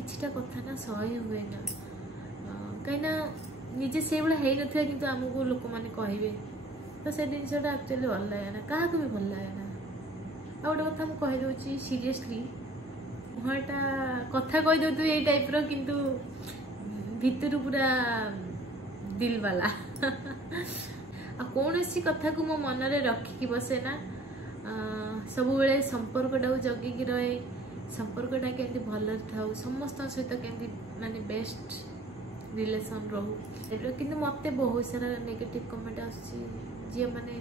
किछिटा कथा ना सही हुए ना कहीं निजे से भाई है नथिया किंतु हमको लोक मैंने कहे तो से जिनसा एक्चुअली भल लगे ना क्या भी भल लगे ना आ गोटे कथा मुझे कहीदे सीरियसली हाँ कथा कहीदे तु ये टाइप किंतु भितर पूरा दिल वाला कौन सी कथा को मो मन रे रखिकी बसे ना सब बेले संपर्कटा जगिकी रहे संपर्कटा केमती भल था समस्त सहित केमती माने बेस्ट रिलेशन रहू कि मत बहुत सारा नेगेटिव कमेंट आसी मैंने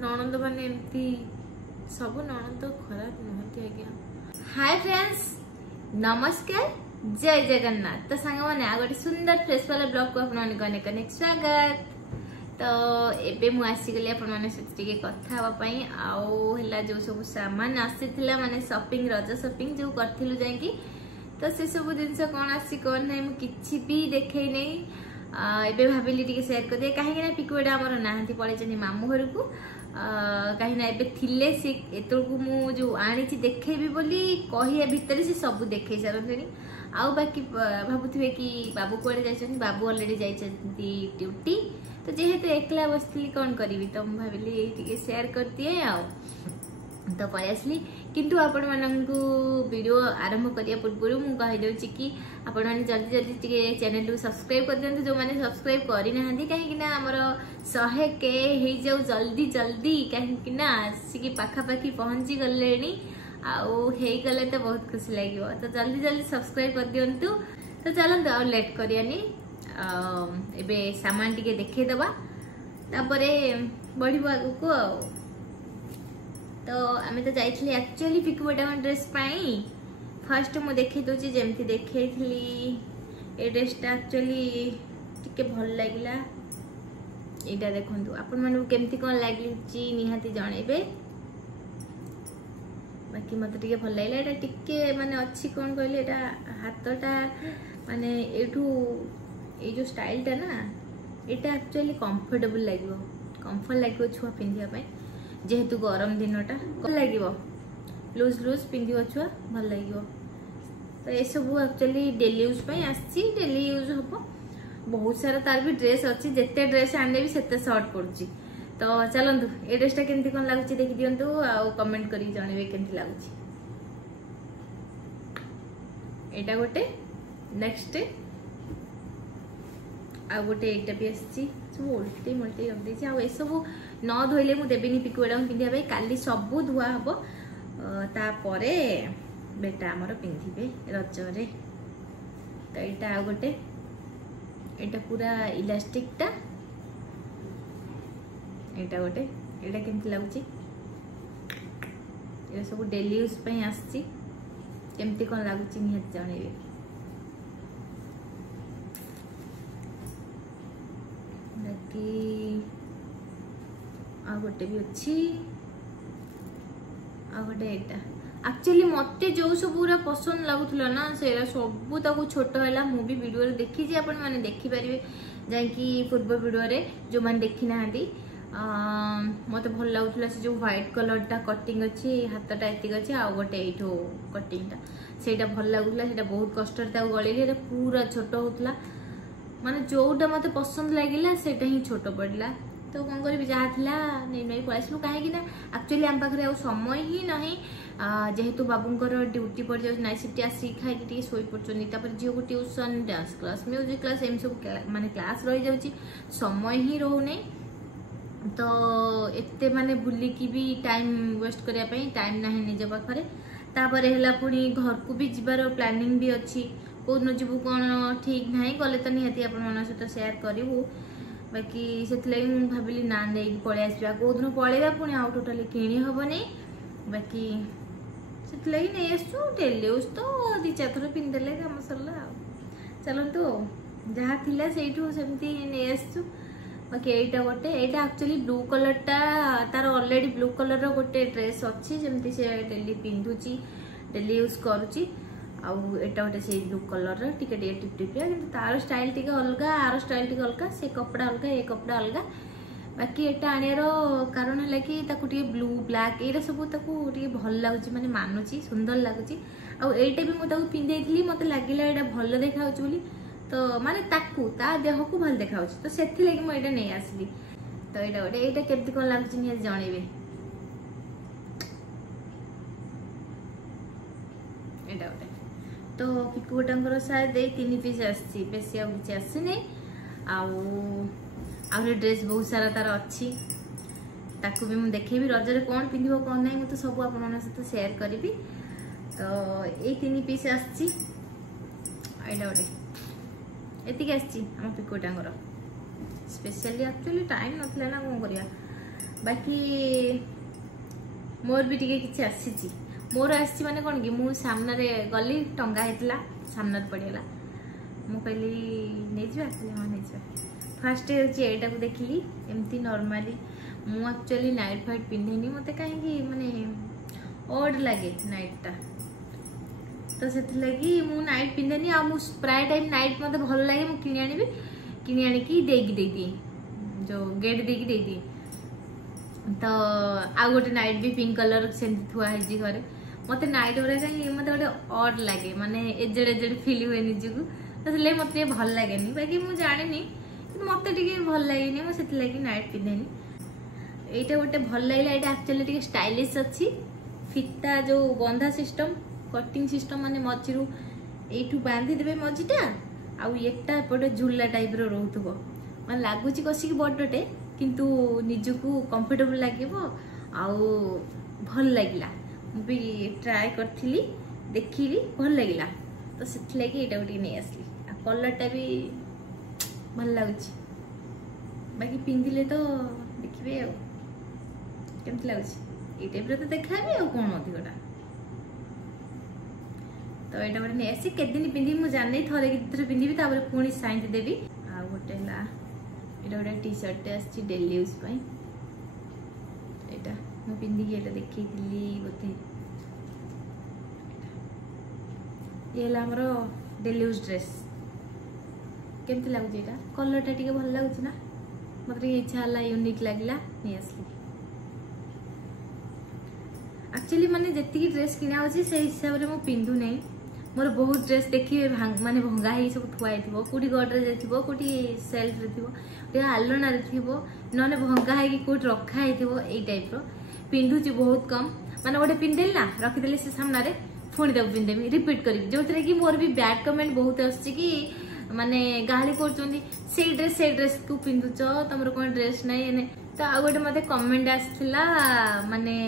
ननंद मैंने एमती सब ननंद खराब नुहति आज्ञा। हाय फ्रेंड्स नमस्कार जय जगन्नाथ। तो सांग मैंने आ गए सुंदर फ्रेश वाला ब्लॉग को अपन अनेक अनेक स्वागत। तो एबे मु आसीगली आपण माने से कथा हाँपाई आउला जो सब सामान आसीथिला माने शॉपिंग रज शॉपिंग जो करथिलु जाईकी तो से सब जिनस कौन आसी कौन ना किछि भी देखै नै एबे भाबिली टिके शेयर कर दिए कहीं ना पिकुएडा हमर नाहंती पळै मामू घर को कहीं ना एबे थिले से एतळकु मु जो आनी छि देखैबी बोली कहिया भितर से सब देखै सारंतनी आउ बाकी भाबुथिबे कि बाबू कोड़े जाइछन बाबू ऑलरेडी जाइछन्ती ड्यूटी तो जेहेतु एकला बसली कौन करी तो मुझे भाविली शेयर कर दिए तो पलि आसली किंतु आपण मानू वीडियो आरंभ करने पूर्व मुझे कहीदे कि आपण मैंने जल्दी जल्दी चैनल को सब्सक्राइब कर दिखाते जो मैंने सब्सक्राइब करना कहीं आमर 100K हो जाऊ जल्दी जल्दी कहीं आसिक पाखापाखि पहुँची गले आगले तो बहुत खुशी लगे तो जल्दी जल्दी सब्सक्राइब कर दिंतु। तो चलते आ लेट करियानी एबे सामान टिके देखैदबा तापरे बढ़िबो आगु को तो आमे तो जाइथली एक्चुअली पिकुबटा ड्रेस पाई फर्स्ट मु देखै दोची जेमती देखैथली ए ड्रेसटा एक्चुअली टिके भल लागिला एटा देखंतु आपन मानु केमती कोन लागिची निहाती जणेबे बाकी मते टिके भल लागिला एटा टिके माने अच्छी कोन कहले एटा हातटा माने एठू ये जो स्टाइल टा ना यहाँ एक्चुअली कंफर्टेबल लगे कंफर्ट लगे छुआ पिंधापी जेहेतु गरम दिनटा लगे लूज लूज पिंध छुआ भल लगे तो ये सब एक्चुअली डेली यूज आसी डेली यूज हम बहुत सारा तार भी ड्रेस अच्छी जिते ड्रेस आने भी सेते शॉर्ट पड़ुची तो चलतु ये ड्रेसटा केमती कौन लगुच देखी दिंतु आ कमेंट कर जनइबे केमती लगुच एटा गोटे नेक्स्ट आ गोटे एटा भी आसी सब उल्टी मुल्टी रखी आ सब न धोइले मुझे देवी पिकुएडा पिंधा काली सब धुआ हम तापरे बेटा आमर पिंधे रजरे तो यहाँ आ गोटे एटा पूरा इलास्टिकटा एटा गोटे एटा केमती लगुच ये सब डेली यूज आसी केमती कौन लगुच निहत जनइबे। आ गोटे भी अच्छी आ गोटे एटा एक्चुअली मते जो सब पूरा पसंद लगुला ना से सब ताको छोट है मु भी वीडियो देखी आपण माने देखि परिबे जाकी पूर्व वीडियो रे जो माने देखि नांदी मते भल लगुला से जो व्हाइट कलरटा कटिंग अच्छी हाथटा एतिक अच्छी आ गोटे एठो कटिंगटा सेटा भल लगुला सेटा बहुत कष्ट ता गळेले पूरा छोट होतला माने जोटा मते पसंद लागिला सेटा ही छोट पड़ला तो कौन करी जहाँ थिला नहीं नहीं पळाइसलु कहीं ना एक्चुअली आम पाखे आ समय ही नहीं जेहेतु बाबूंकर ड्यूटी पड़ जाए नाइट शिफ्ट आसी खाई शोई पड़छन झील को tuition dance class music class एम सब माने क्लास रही जाउची समय ही रोने तो एते माने बुलिकी भी टाइम वेस्ट करिया पई टाइम नाही निज पाखरे तापर हैला पुणी घर को भी जिबार प्लानिंग भी अच्छी कौन जीवु कौन ठीक ना गले तो निहाती आपण सहित शेयर करूँ बाकी से भाविली ना दे पलि आसवा कौ दिन पलैया पुणी आउ टोटाली किणी हेनी बाकी से नहीं आसु डेली यूज तो 2-4 थर पिंधेले कम सरला चलतु जहाँ थिला सेठू सेमती नहीं आसु बाकी एटा गोटे एटा एक्चुअली ब्लू कलरटा तार ऑलरेडी ब्लू कलर गोटे ड्रेस अच्छी जमती से डेली पिंधुची डेली यूज करुची आउ एटा गोटे से ब्लू कलर टिके टिके टिप टिपिया किंतु तार स्टाइल टिके अलग आर स्टाइल टिके अलग से कपड़ा अलग ए कपड़ा अलग बाकी एटा आनियार कारण है कि ताकू टिके ब्लू ब्लैक एरा सब ताकू टिके भल लागुची माने मानुची सुंदर लागुची आईटा भी मुझे पिंधे मत लगे यहाँ भल देखा तो माने ताकू ता देह को भल देखा तो से मुझे नहीं आसली तो यहाँ गोटे यहाँ केमती कौन लगुच जनइबे यहाँ गोटे तो पिकू गोटांगर शायद ये 3 पीस आसी बेसी आसी आसनी आउ ड्रेस बहुत सारा तार अच्छी ताकू भी मुझे देखेबी रजरे कौन पिंधो कौन नहीं मुझे सब आप सहित सेयार करी तो ये 3 पीस आसी यहाँ गोटे एतिक आम पिकोटांगर स्पेशली एक्चुअली टाइम नथला ना कौन करिया बाकी मोर भी टिके किछि आसीची मोर आसी माने कौन कि मु सामने रे गली टंगा हेतला सामने पड़ेला मु कहली नहीं जा हाँ नहीं जा फास्ट एटा को देखली एमती नॉर्मली मु एक्चुअली नाइट फाइट पिंधेनी मते कहीं माने ऑड लगे नाइट टा तो से लगी मु नाइट पिंधेनी आ मु प्राय टाइम नाइट मते भल लगे मु किनि आनिबी किनि आनिकी देगी दे दी जो गेट देकी दे दी तो आ गोटे नाइट भी पिंक कलर से थुआ है घरे मत नाइट गुरा कहीं मत गोटे ऑड लगे माने एजेड एजेड फील हुए निजको तो से मत भल लगे बाकी मुझे जानी मत भल लगे मुझे नाइट पिंधेनी यहाँ गोटे भल लगे यहाँ एक्चुअली स्टाइलिश अच्छी फिता जो बंधा सिस्टम कटिंग सिस्टम माने मझी यू बांधीदे मझीटा आटा एपटे झुला टाइप रोथुब मैं लगुच कसिक बड़टे किंतु निजको कंफर्टेबल लगे भल लगिला भी ट्राए करी देखी भल लगिला तो से यहाँ गोटे नहीं आसली कलरटा भी भल लगुच बाकी पिंधिले तो देखिए केमती लगुच ये टाइप तो देखा आ कौन अधिकटा तो यहाँ गोटे नहीं आसी केदिन पिंधि मुझे जानी थे कि पिंधि पुणी साइंस देवी आ गोटे यहाँ गोटे टी शर्ट आसी डेली यूज यहाँ मुझे पिंधिकी ये देखी बोधे ये आमर डेली यूज ड्रेस केमती लगुच यहाँ कलरटा टी भल लगुच ना मतलब इच्छा है यूनिक लगला नहीं आसली एक्चुअली माने जितकी ड्रेस किना अच्छी से हिसाब से मुझे पिंधु नहीं मोर बहुत ड्रेस देखिए माने भंगा ही सब थुआई कौटी गडरेज थी कौटी सेल्फ आलना ना भंगा है कौट रखा है यही टाइप पिंधुची बहुत कम माने गोटे पिंधेली ना रखीदे से सामने पुणी तक पिंधेमी रिपीट करी जो थे कि मोर भी बैड कमेंट बहुत आसची कि माने गाली कर ड्रेस को पिंधुच तुम कौन ड्रेस नहीं तो आ गोटे मत कमेंट आसला माने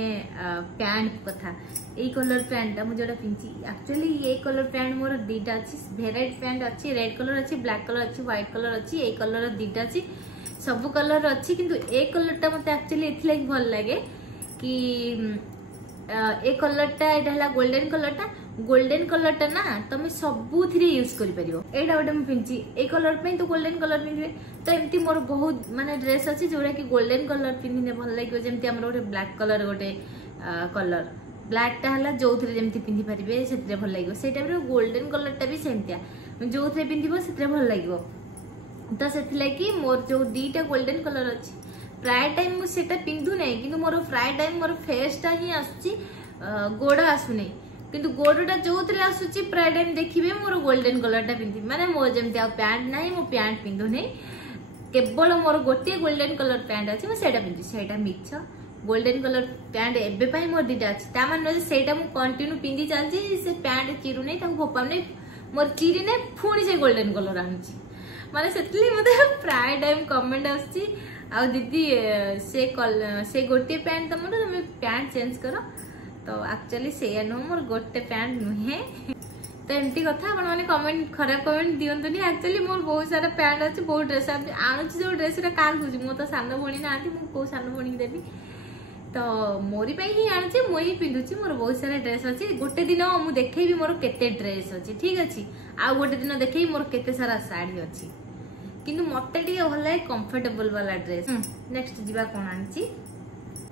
पैंट कथा ये कलर पैंट मुझे जोटा पिंधि एक्चुअली ये कलर पैंट मोर 2टा अच्छी भेराइट पैंट अच्छी रेड कलर अच्छी ब्लैक कलर अच्छी व्हाइट कलर अच्छी ये कलर 2टा अच्छी सब कलर अच्छी किंतु ए कलरटा मत एक्चुअली एथि भल लगे कि ए कलरटा यहाँ गोल्डन कलरटा ना तुम सबुथ यूज कर एटा गोटे पिंधि ए कलर पे तो गोल्डन कलर पिंधे तो एमती मोर बहुत माने ड्रेस अच्छी जोड़ा कि गोल्डन कलर पिंधे भल लगे जमी आम गोटे ब्लैक कलर गोटे कलर ब्लैकटा है जो जमी पिंधि पारे से भल लगे से टाइप गोल्डन कलरटा भी सेमतिया जो थे पिंधब से भल लगे तो से मोर जो 2टा गोल्डन कलर अच्छी प्राय टाइम मुझे पिंधु नहीं कि मोर प्राय टाइम मोर फेसटा ही आसुची गोड़ आसुनी किंतु गोड़टा जो थे आसुची प्राय टाइम देखिए मोर गोल्डन कलरटा पिंधि माने मोर जमी आ पैंट ना मो पैंट पिंधु नहीं केवल मोर गोटे गोल्डन कलर पैंट अच्छी मुझे पिंधु से मिछ गोल्डन कलर पैंट एवं मोर 2टा अच्छी तामान से कंटिन्यू पिंधि चलती से पैंट चिरू नहीं फोपा नहीं मोर चिरी नहीं पुणी से गोल्डन कलर आणुची माने से मत प्राय टाइम कमेंट आसची आ दीदी से गोटे पैंट तुम तुम पैंट चेंज कर तो एक्चुअली से नुह मोर गोटे पैंट नुहे तो एमती कथा आपने कमेंट खराब कमेंट दिंतुनि एक्चुअली मोर बहुत सारा पैंट अच्छे बहुत ड्रेस आणुची जो ड्रेस क्या दूसरी मो तो सान भणी ना कौ सान भणी देवी तो मोरी ही आनी मुझे पिंधुची मोर बहुत सारा ड्रेस अच्छी गोटे दिन मुझे देखेबी मोर केते ड्रेस अच्छी ठीक अच्छे आउ गोटे दिन देखेबी मोर केते सारा साड़ी अच्छी किंतु मत भल लगे कंफर्टेबल वाला ड्रेस नेक्स्ट जीवा कौन आनी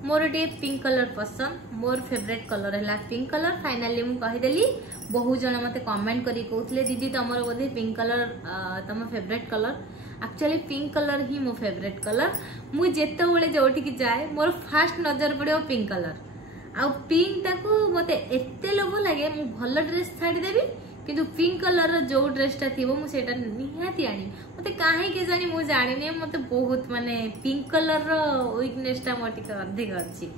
मोर टे पिंक कलर पसंद मोर फेवरेट कलर है पिंक कलर फाइनाली मुझे कहीदेली बहुत जन मत कमेंट करी कहते दीदी तुम बोधे पिंक कलर तुम favourite colour actually pink colour ही मो फेवरेट कलर मुझे जो जाए मोर फास्ट नजर पड़ो पिंक कलर आ पिंक टाकू मते एते लोभ लगे मु भल ड्रेस छाड़ी देबी किंतु पिंक कलर जो ड्रेसटा थी मुझे निहाती आनी मत कहीं के जानी मुझे जानी मत बहुत माने पिंक कलर वीकनेस टा मोर टिके अधिक अच्छी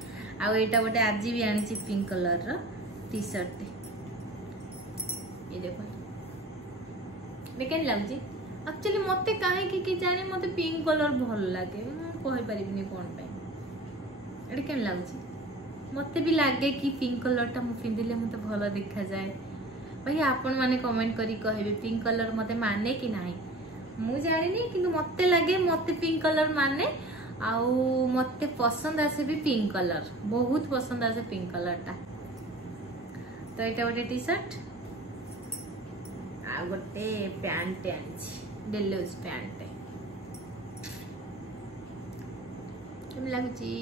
आईटा गोटे आज भी आनी पिंक कलर टी शर्ट ये देखो केन लगुच एक्चुअली मत कहीं जाने मत पिंक कलर भल लगे कही पारि कौन पे केन लगुच मत भी लगे कि पिंक कलर टा मुझे पिंधिले मत भल देखा जाए भाई आपण माने कमेंट करी कहबे पिंक कलर मते माने कि नाही मु जानिनी किंतु मते लगे मते पिंक कलर माने आउ मते पसंद आसे भी पिंक कलर बहुत पसंद आसे पिंक कलर टा तो एटा गोटे टी शर्ट आ गोटे पैंट आनी डेली यूज पैंट केम लागुची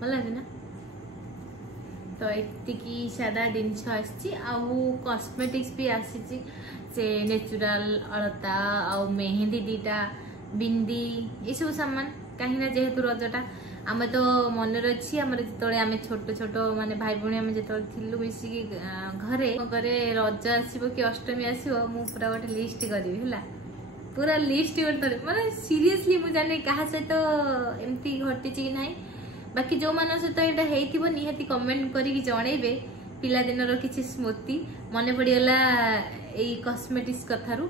भल लागे ना तो एतिकी सादा जिनस आसी कॉस्मेटिक्स भी आसी से नेचुरल अलता आउ मेहंदी दीटा बिंदी ये सब सामान कहीं जेहेतु रजटा आम तो मन अच्छी आम जो आम छोट छोट माने भाई भाई आम जो थिलु मिसिकी घरे रज आसो कि अष्टमी आसो मु पूरा गोटे लिस्ट करी है पूरा लिस्ट गोटे माने सीरियसली मुझे जाने क्या सहित एमती घटी कि ना बाकी जो मान सहित यहाँ निहाती कमेंट करी जनइबे पिला दिन किसी स्मृति मन पड़गला यही कॉस्मेटिक्स कथारू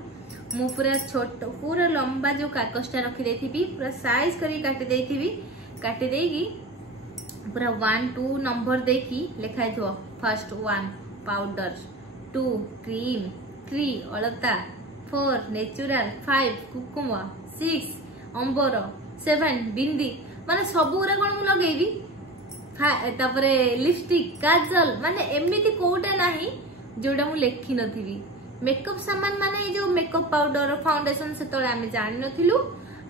मु पूरा छोट पूरा लंबा जो कागजटा रखी पूरा साइज करी काटी देगी पूरा 1 2 नंबर देकी लिखाई थो फर्स्ट 1 पाउडर 2 क्रीम 3 अलता 4 नेचुरल 5 कुकुम 6 अंबर 7 बिंदी माने सब गुरा कौन लगेबी तापरे लिपस्टिक काजल माने एमिति कोटा नाही जोडा मु लेखि नथिबी मेकअप सामान माने जो मेकअप पाउडर फाउंडेशन से तळे आमे जानि नथिलु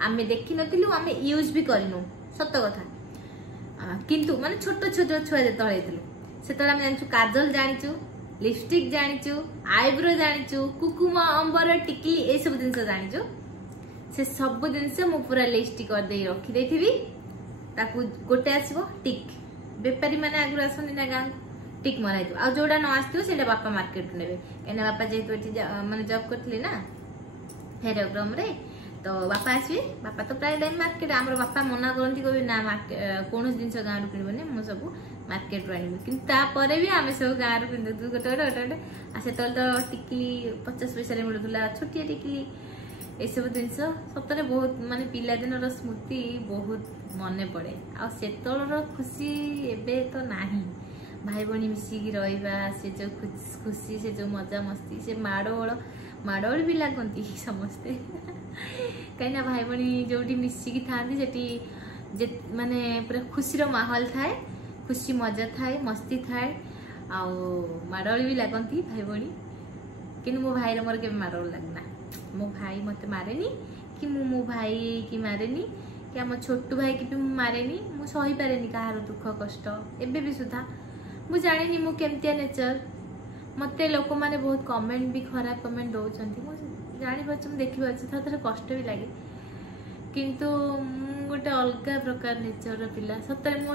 आमे देखि नथिलु आमे यूज भी करिनु सत्य कथा किंतु माने छोट छोट छुआ जे तळे थिलु से तळे आमे जानिचु काजल जानिचु लिपस्टिक जानिचु आईब्रो जानिचु कुकुमा अंबर टिकली ए सब दिन से जानिचु से सब दिन से मु पूरा लिस्ट कर दे रखि देथिबी ताकू गोटे आसो टिक बेपारी मैंने आगु आसती ना गाँव टिक मराई आ जोड़ा न आसो से बापा मार्केट ने कहीं बापा जेहेतु मैंने जॉब करते ना हेरोग्राम रे तो बापा आसवे बापा तो प्राय टाइम मार्केट आम बापा मना करती कह ना कौन जिन गाँव रू किणबनी मुझे सब मार्केट रू आनबी कि भी आम सब गाँव रू पिंधु गोटे गोटे गोटे गोटे से तो टिकली 50 पैसा मिलूला छोटिया टिकली ये सब जिन सतरे बहुत माने पिलादिन स्मृति बहुत मन पड़े आ सेतलर खुशी एबे तो नाही भाई बहनी मिसिकी रहिबा से जो खुशी से जो मजा मस्ती से माड़ोल भी लगती समस्ते कहीं भाई बहनी जोटी मिसिकी थांती सेठी माने पूरा खुशी माहौल थाए खुशी मजा थाए मस्ती थाए आउ माड़ोल भी लगती भाई बहनी कि मो भाई मोर के माड़ोल लगना मो भाई मत मारेनी कि मो भाई की मारेनी कि आम छोटू भाई की भी मारेनी मु सही पारेनी कहार दुख कष्ट एबे भी सुधा मु जानिनी मु केमतिया नेचर मते लोक माने बहुत कमेंट भी खराब कमेंट दौरान मु जानी पार्छ मु देखि पार्छ थोड़ा कष्ट भी लगे किंतु मु गोटे अलग प्रकार नेचर पिला सतरे मो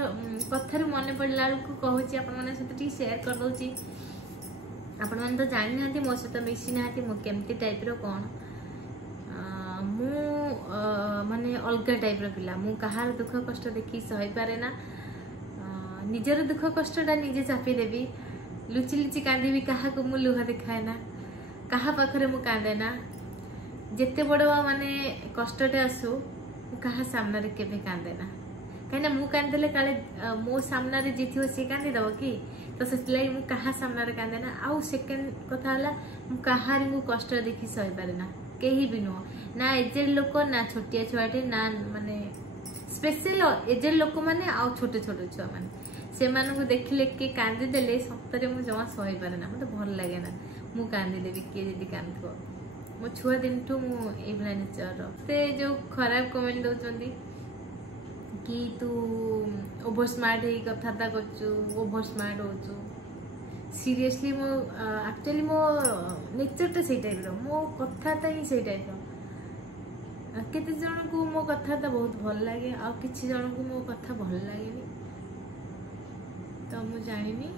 कथार मन पड़ला को कहूची आपण माने सहित टी शेयर कर दउची आपण माने तो जानि नांती मो सहित मिसी नांती मु केमती टाइप रो कोन मु माने अलग टाइप रो पिला मु कहार दुख कष्ट देखि सही पारे ना निजर दुख कष्टटा निजे चापी देवी लुचि लुचि कांदी भी कहा को मु लुह देखाए ना कहा पाखरे मु कांदे ना जेते बड़ माने कष्टटे आसु कहा सामना रे केबे कांदे ना कहीं मु कांदेले काले मो सामना रे जीथियो से कांदी दबो कि तो से मु कहा सामना रे कांदे ना आउ सेकंड कथा हला मु कहार मु कष्ट देखि सही पारे ना केही भी नो ना एजेड लोक ना छोटिया छुआटे ना माने स्पेशल एजेड लोक माने आ छोटे छोटे छुआ माने से मानू देखिले के कांदी देले सप्तरे मु जमा सही पारे ना मते भल लागे ना मु कांदी देबी के जदी कांदो मो छुआ दिन ठू मु ए भला नेचर से जो खराब कमेंट दउचंदी कि तू ओवर स्मार्ट हे कथाता करछु ओवर स्मार्ट होछु सीरियसली मो एक्चुअली मो नेचर तो सही टाइप रो मो कथाता ही सही टाइप रो केते जन को मो कथा तो बहुत भल लगे आ किछि जन को मो कथा भल लागेनी तो मु जानिनी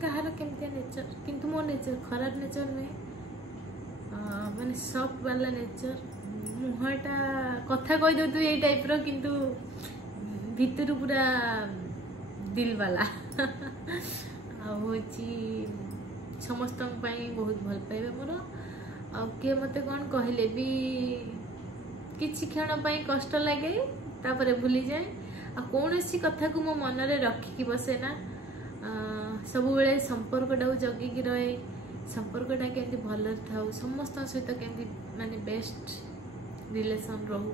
कहार केमते नेचर किंतु मो नेचर खराब नेचर में माने सॉफ्ट वाला नेचर मुहटा कथा कहि दो तू ए टाइप रो किंतु भीतर पूरा दिल वाला आ होची समस्त बहुत भल पाइबे मोर आ के मते कौन कहले भी किछि क्षण पाई कष्ट लगे तापरे भूली जाए आ कौनसी कथा को मो मन रे रखी बसे ना सब बेले संपर्कटा जगिकी रहे संपर्कटा केमती भल थाउ समस्त सहित केमती माने बेस्ट रिलेशन रहू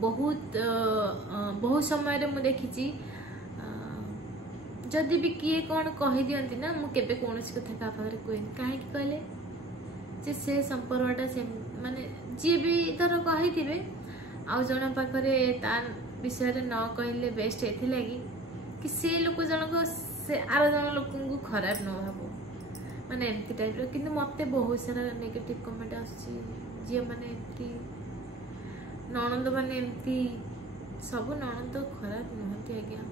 बहुत बहुत समय रे मु देखिची जदि भी किए कौन कहि दियंती ना मु केबे कोनसी कथा का पाखरे कोइन काहे कि कहले जे से संपर्कटा से माने जी भी धर कहिथिबे आ जण पाखरे तार विषय रे न कहले बेस्ट एथि लागी कि से लोक जनक से आर जन लोक को खराब न भाबो माने एमती टाइप रो किंतु मते बहुत सारा नेगेटिव कमेंट आछि जे माने एमती ननंद माने एमती सब ननंद खराब नहति आज्ञा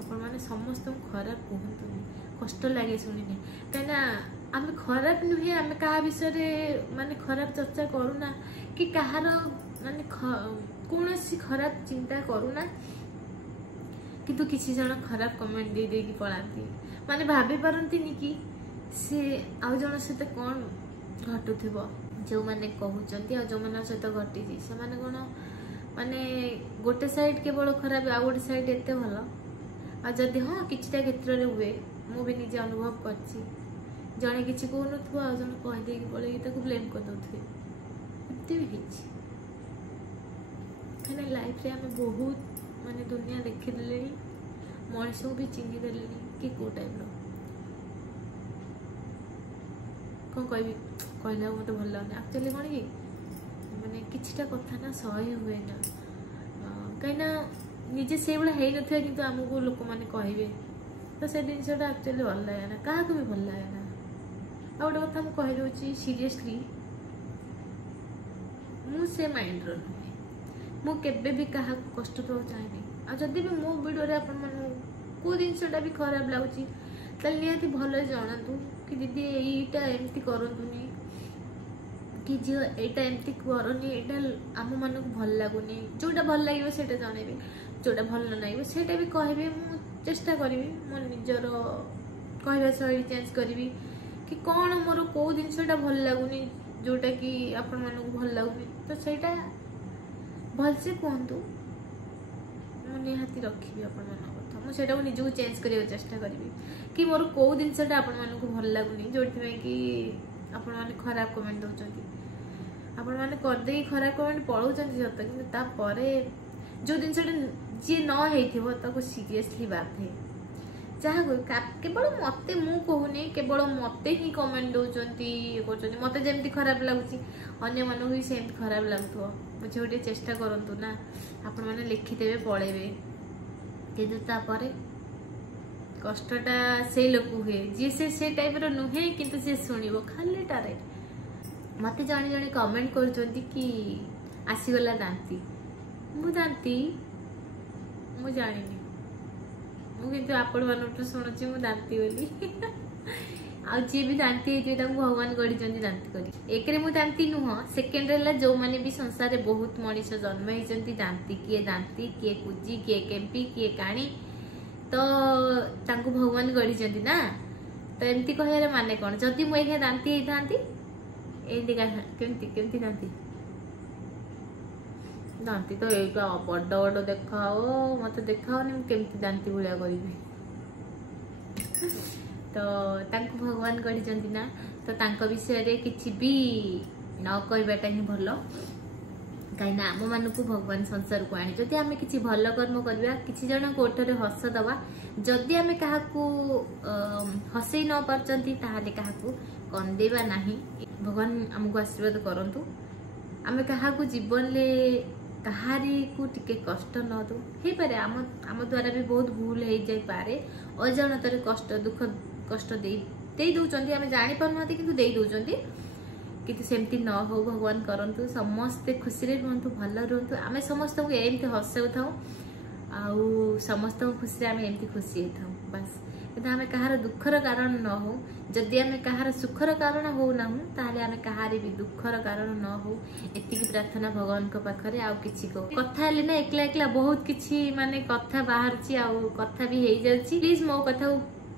अपन माने समस्त खराब कहतुनी कष्ट लगे सुनिने कना आम खराब नुहे आम क्या विषय माने खराब चर्चा करूना कि कहार माने कौन खराब चिंता करूना किंतु किसी जन खराब कमेंट दे दे कि पलांती माने भाभी पारंती कि से आउ जन सहित कौन घटुथिबो जो माने कहउचंती आ जो माने सहित घटी से माने कोन माने गोटे साइड केवल खराब आ गोटे साइड एते भलो आ जदि हाँ किछटा क्षेत्र रे हुए मु भी निजे अनुभव करछि जने किछि को नथुआ आ जन कहि दे कि बोले ताको ब्लेम कर दउथे एते भी हिछि कने लाइफ रे हमें बहुत माने दुनिया देखि देलेनी मनुष्य भी चिन्हि देलेनी कि को टाइप रो कोन कहबी कहला मते भल लागने एक्चुअली कोन कि माने किछटा कथा ना सही हुए ना कहिना निजे से बला हेई नथिया किंतु हमको लोक माने कहबे तो से दिन सेटा एक्चुअली भल लागे ना काहा को भी भल लागे ना आ गोटे कथा मु कहि दोची सीरियसली मु से माइंड रो मु केबे भी काहा को कष्ट तो चाहेनी आ जदी भी मो वीडियो रे अपन मन को दिन सेटा भी खराब लागुची तल नियति भल जानतु कि दीदी एटा एमती करंतुनी कि जो एटा एमती करनी एटा आम मन को भल लागुनी जोटा भल लागियो सेटा जानेबी जोटा भल न लागियो सेटा भी कहबे मु चेष्टा करबी मो निजर कहबा शैली चेंज करबी कि कौन मोर को जिनसटा भल लागुनी जोटा कि आपण मन को भल लागुनी तो सेटा भल से कहतु मु निहाती रखिबी आपण मन कथा मु सेटा को निजु चेंज करियो चेष्टा करबी कि मोर को जिनसटा आपण मन को भल लागुनी जोटी में कि आपण माने खराब कमेंट दउचंती आपण माने कर दे खराब कमेंट पळौचंती जत कि ता परे जो जिनसटा जे न हेथिबो ताको सीरियसली बात है जहाँ केवल मते मु कहूनी केवल मते ही कमेंट दउचंती करचंती मते जेमती खराब लागुची अन्य मानू भी सेम खराब लागथो मुझे गोटे चेष्टा करंतु ना आपण माने लिखि देबे पळेबे किंतु ता परे कष्टटा से लोक हुए जी से टाइप रो नुहे किंतु से सुनिबो खाली टारे मते जानी जानी कमेंट करचंती कि आसीगला दांती मु दांती मु जानिनी मु किंतु आपण मानटू सुनुची मु दांती बोली आ जे भी दांती हेते ताको भगवान गढिचंती दांती करी एकरे मु दांती नुह सेकंड रेला जो माने भी संसार रे बहुत मनीष जन्म हेचंती दांती किए कुजी किए केम्पी किए काणी तो तांको भगवान गढिचंती ना तो एमती कहयार माने कोन जदी मु एखे दांती हेतांती एंती का केमती केमती दांती तो एटा बड़ बड़ देखाओ मते देखाओनी मु केमती दांती भलिया करिवि तो तांको भगवान गढिचंती ना तो तांको विषय रे किछि भी न कहबाटा ही भलो कहीं आम मान को भगवान संसार को आनी जदि आम किसी भल कर्म करवा किसी जन को ओठरे हस दवा जदि आम क्या हसई न पारचंती ताहाले काहाकू कंदेबा नाही भगवान आमको आशीर्वाद करंतु आम क्या जीवन ले कहारी को टिके कष्ट न दो हे पारे आम द्वारा भी बहुत भूल हो जाई पारे अजाणतारे कष्ट दुख कष्ट दे दउचंती आम जानि पारनाती किंतु दे दउचंती किंतु सेमती न हो भगवान करंतु समस्ते खुशी रे रुहंतु भल रुहंतु आमे समस्त को एमती हसउ थाउ आउ समस्त खुशी आमे एमती खुशी थाउ बस किंतु आमे कहार दुखर कारण न हो जदि आमे कहार सुखर कारण हो ना ताले आमे कहार भी दुखर कारण न हो एतिकी प्रार्थना भगवान को पाखरे आउ किछि को कथा हेले ना एकला एकला बहुत किछि माने कथा बाहरची आउ कथा भी हेइ जाउची प्लीज मो कथा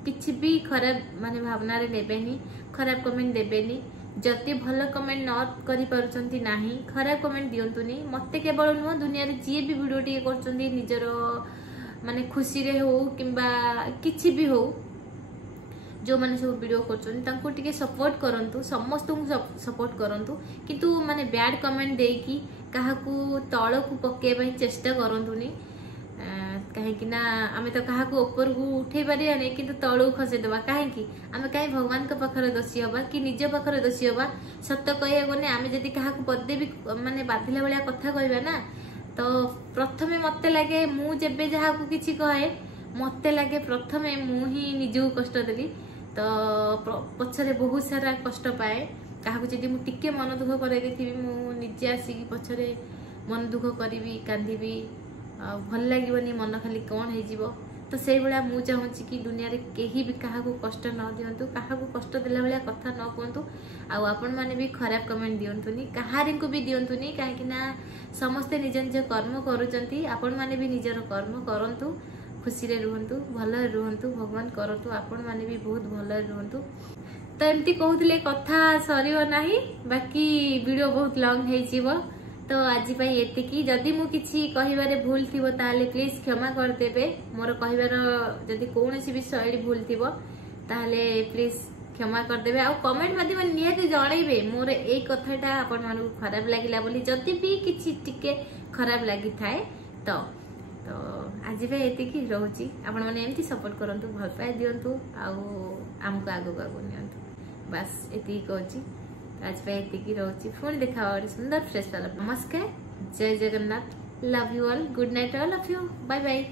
किछि भी खराब माने भावना रे नेबेनी खराब कमेंट देबेनी जति भल कमेंट न करि पारुचंती नाही खराब कमेंट दियंतुनी मते केवल नुह दुनिया रे जे भी वीडियो टी करचंती निजर माने खुशी रे हो किंबा किछि भी हो जो माने सब वीडियो करचंती तांको टिके सपोर्ट करंतु समस्त को सपोर्ट करंतु किंतु माने बैड कमेंट देकी काहाकू तळ को पके पई चेष्टा करंतुनी कहीं ना आम तो क्या ऊपर को उठे पारे कि तलू खसेदबा कहीं आम कहीं भगवान के पाखरे दोषी हवा कि निज पाखरे दोषी हवा सत कह गने आम जदि क्या पदे भी माने बाधिला भाया कथा कहबा ना तो प्रथमे मत लगे मुझे जहाँ को किसी कहे मत लगे प्रथमे मु ही निजू कष्ट देली तो पछरे बहुत सारा कष्ट पाए क्या मुझे मन दुख कर मुझे आसिक पछरे मन दुख करी कांदी भल लगे मन खाली कौन हो तो से भाया मुझे चाहूँगी कि दुनिया रे केही भी क्या कष्ट न दिंतु क्या कष्ट देला भाया कथा न कहतु आपण मैंने भी खराब कमेंट दिंतुनी कहारी को भी दिंतुनी कहीं समस्ते निज निज कर्म करुँच आपण मैंने भी निजर कर्म करंतु खुशी रे रुहंतु भल रुहंतु भगवान करंतु आपण मैंने भी बहुत भल रुहंतु तो एमती कहते कथा सरीब नाही बाकी वीडियो बहुत लॉन्ग हो तो आज एतिकी जदि मु किछि कहिबारे भूल थिबो ताले प्लीज क्षमा कर देबे मोर कहिबार जदि कोनोसी भी शैली भूल थिबो ताले प्लीज क्षमा कर देबे आ कमेंट माध्यम नियति जणैबे मोर ए कथाटा आपण मानु खराब लागिला बोली जदि भी किछि टिके खराब लागि थाए तो आज एतिकी रहउची आपण माने एमती सपोर्ट करंतु भल पाए दियंतु आ हमको आगो नियंतु बस एतिकी कहूची आज एतिकी रहउची पुणी देखा सुंदर फ्रेश वाला नमस्कार जय Jagannath love you all good night all of you bye bye.